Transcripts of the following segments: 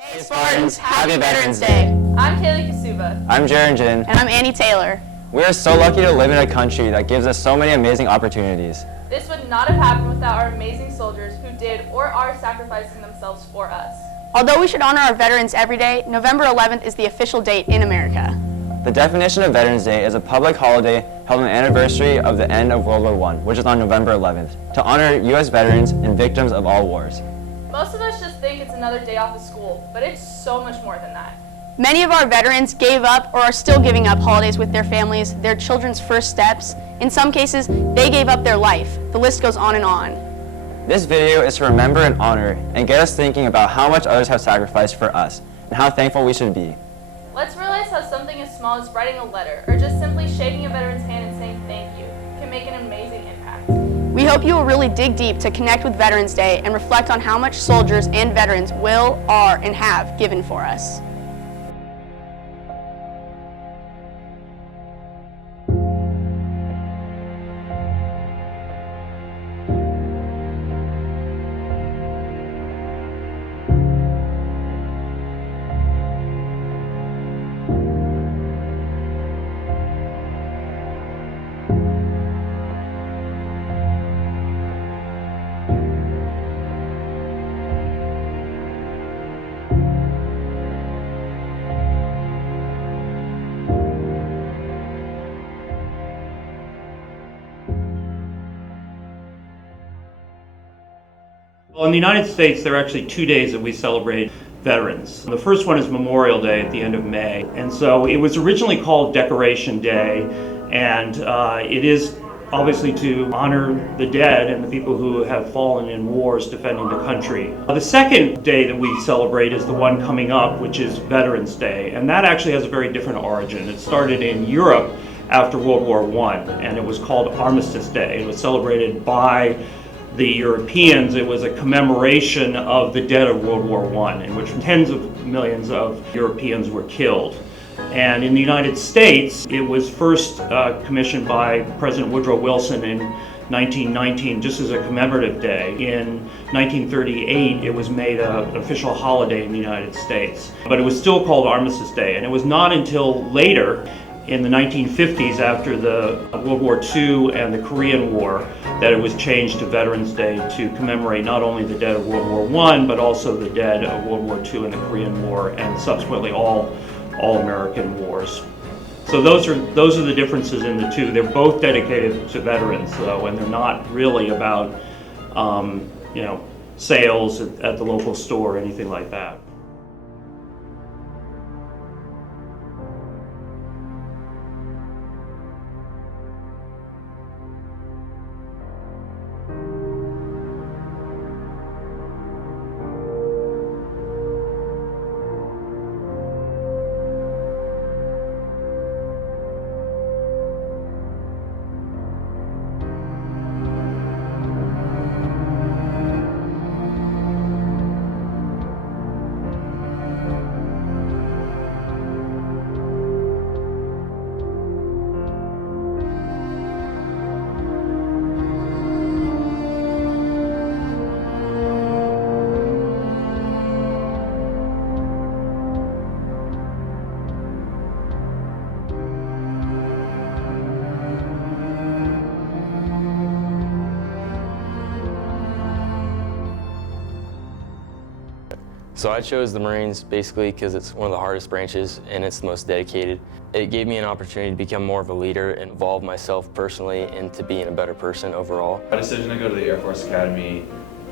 Hey Spartans, happy Veterans Day! I'm Kaylee Kasuba. I'm Jaron Jin. And I'm Annie Taylor. We are so lucky to live in a country that gives us so many amazing opportunities. This would not have happened without our amazing soldiers who did or are sacrificing themselves for us. Although we should honor our veterans every day, November 11th is the official date in America. The definition of Veterans Day is a public holiday held on the anniversary of the end of World War I, which is on November 11th, to honor U.S. veterans and victims of all wars. Most of us just think it's another day off of school, but it's so much more than that. Many of our veterans gave up or are still giving up holidays with their families, their children's first steps. In some cases, they gave up their life. The list goes on and on. This video is to remember and honor and get us thinking about how much others have sacrificed for us and how thankful we should be. Let's realize how something as small as writing a letter or just simply shaking a veteran's hand and saying thank you can make an amazing impact. We hope you will really dig deep to connect with Veterans Day and reflect on how much soldiers and veterans will, are, and have given for us. Well, in the United States, there are actually 2 days that we celebrate veterans. The first one is Memorial Day at the end of May. And so it was originally called Decoration Day, and it is obviously to honor the dead and the people who have fallen in wars defending the country. The second day that we celebrate is the one coming up, which is Veterans Day, and that actually has a very different origin. It started in Europe after World War I, and it was called Armistice Day. It was celebrated by the Europeans. It was a commemoration of the dead of World War I, in which tens of millions of Europeans were killed. And in the United States, it was first commissioned by President Woodrow Wilson in 1919, just as a commemorative day. In 1938, it was made an official holiday in the United States. But it was still called Armistice Day, and it was not until later, in the 1950s, after the World War II and the Korean War, that it was changed to Veterans Day to commemorate not only the dead of World War I, but also the dead of World War II and the Korean War, and subsequently all American wars. So those are the differences in the two. They're both dedicated to veterans, though, and they're not really about sales at the local store or anything like that. So I chose the Marines basically because it's one of the hardest branches and it's the most dedicated. It gave me an opportunity to become more of a leader and involve myself personally into being a better person overall. My decision to go to the Air Force Academy,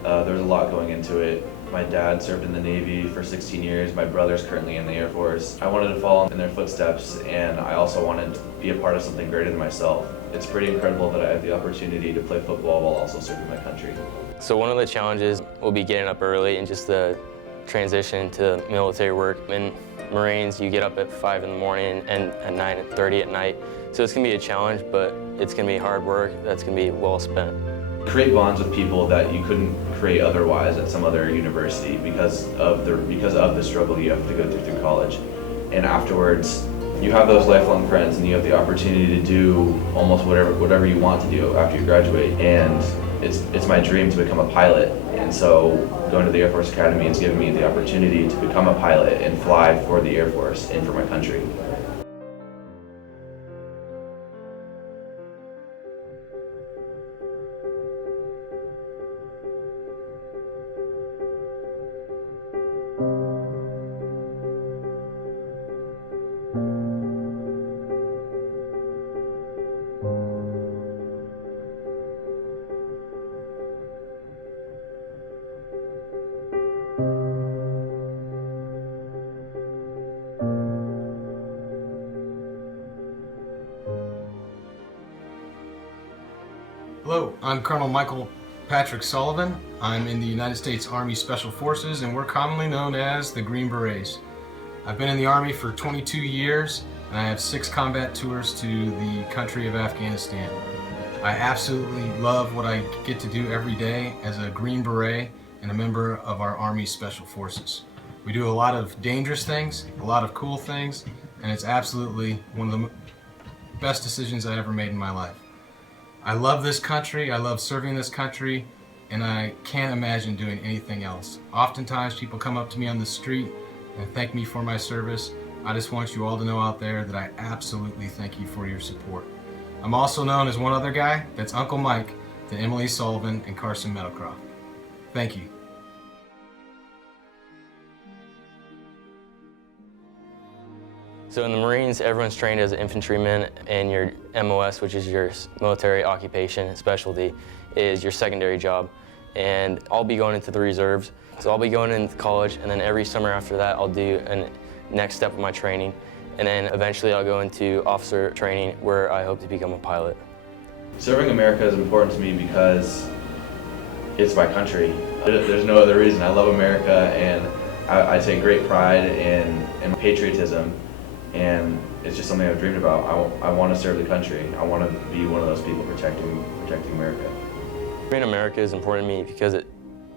there was a lot going into it. My dad served in the Navy for 16 years. My brother's currently in the Air Force. I wanted to follow in their footsteps, and I also wanted to be a part of something greater than myself. It's pretty incredible that I have the opportunity to play football while also serving my country. So one of the challenges will be getting up early and just the transition to military work. In Marines, you get up at 5 in the morning and at 9:30 at night. So it's gonna be a challenge, but it's gonna be hard work that's gonna be well spent. Create bonds with people that you couldn't create otherwise at some other university because of the struggle you have to go through college. And afterwards, you have those lifelong friends and you have the opportunity to do almost whatever you want to do after you graduate. And it's my dream to become a pilot. And so going to the Air Force Academy has given me the opportunity to become a pilot and fly for the Air Force and for my country. Hello, I'm Colonel Michael Patrick Sullivan. I'm in the United States Army Special Forces, and we're commonly known as the Green Berets. I've been in the Army for 22 years, and I have 6 combat tours to the country of Afghanistan. I absolutely love what I get to do every day as a Green Beret and a member of our Army Special Forces. We do a lot of dangerous things, a lot of cool things, and it's absolutely one of the best decisions I ever made in my life. I love this country, I love serving this country, and I can't imagine doing anything else. Oftentimes people come up to me on the street and thank me for my service. I just want you all to know out there that I absolutely thank you for your support. I'm also known as one other guy, that's Uncle Mike, to Emily Sullivan and Carson Meadowcroft. Thank you. So in the Marines, everyone's trained as an infantryman, and your MOS, which is your military occupation specialty, is your secondary job. And I'll be going into the reserves. So I'll be going into college, and then every summer after that, I'll do a next step of my training. And then eventually I'll go into officer training, where I hope to become a pilot. Serving America is important to me because it's my country. There's no other reason. I love America, and I take great pride in patriotism. And it's just something I've dreamed about. I want to serve the country. I want to be one of those people protecting America. Being America is important to me because it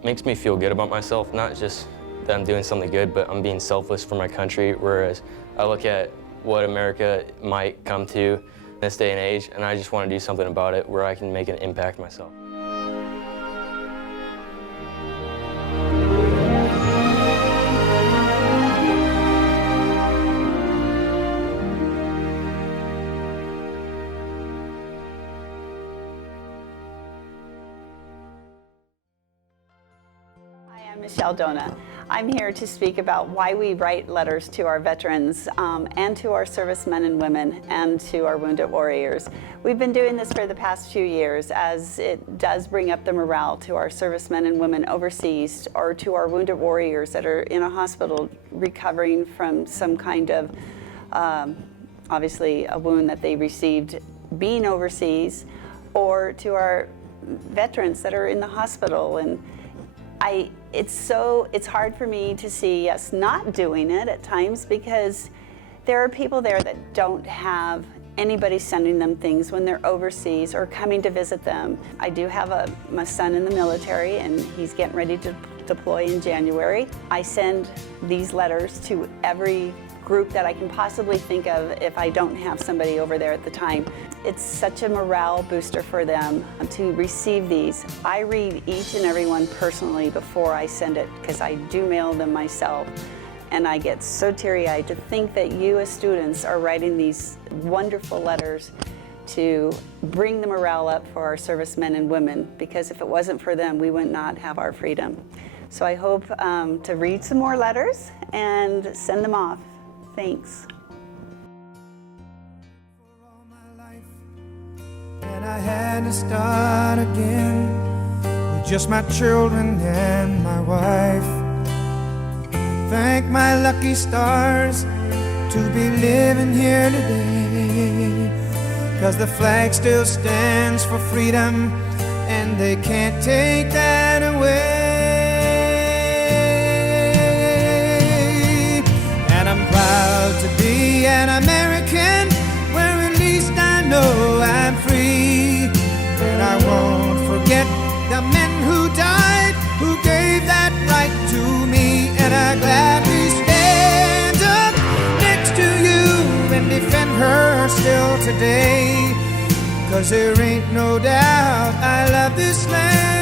makes me feel good about myself, not just that I'm doing something good, but I'm being selfless for my country, whereas I look at what America might come to in this day and age, and I just want to do something about it where I can make an impact myself. I'm Michelle Dona. I'm here to speak about why we write letters to our veterans and to our servicemen and women and to our wounded warriors. We've been doing this for the past few years, as it does bring up the morale to our servicemen and women overseas, or to our wounded warriors that are in a hospital recovering from some kind of, obviously, a wound that they received being overseas, or to our veterans that are in the hospital. And it's hard for me to see us not doing it at times, because there are people there that don't have anybody sending them things when they're overseas or coming to visit them. I do have my son in the military, and he's getting ready to deploy in January. I send these letters to every group that I can possibly think of if I don't have somebody over there at the time. It's such a morale booster for them to receive these. I read each and every one personally before I send it, because I do mail them myself. And I get so teary-eyed to think that you as students are writing these wonderful letters to bring the morale up for our servicemen and women, because if it wasn't for them, we would not have our freedom. So I hope to read some more letters and send them off. Thanks. And I had to start again with just my children and my wife. Thank my lucky stars to be living here today, 'cause the flag still stands for freedom, and they can't take that away. And I'm proud to be an American, where at least I know I'm free. And I won't forget the men who died, who gave that right to me. And I gladly stand up next to you and defend her still today. 'cause there ain't no doubt I love this land.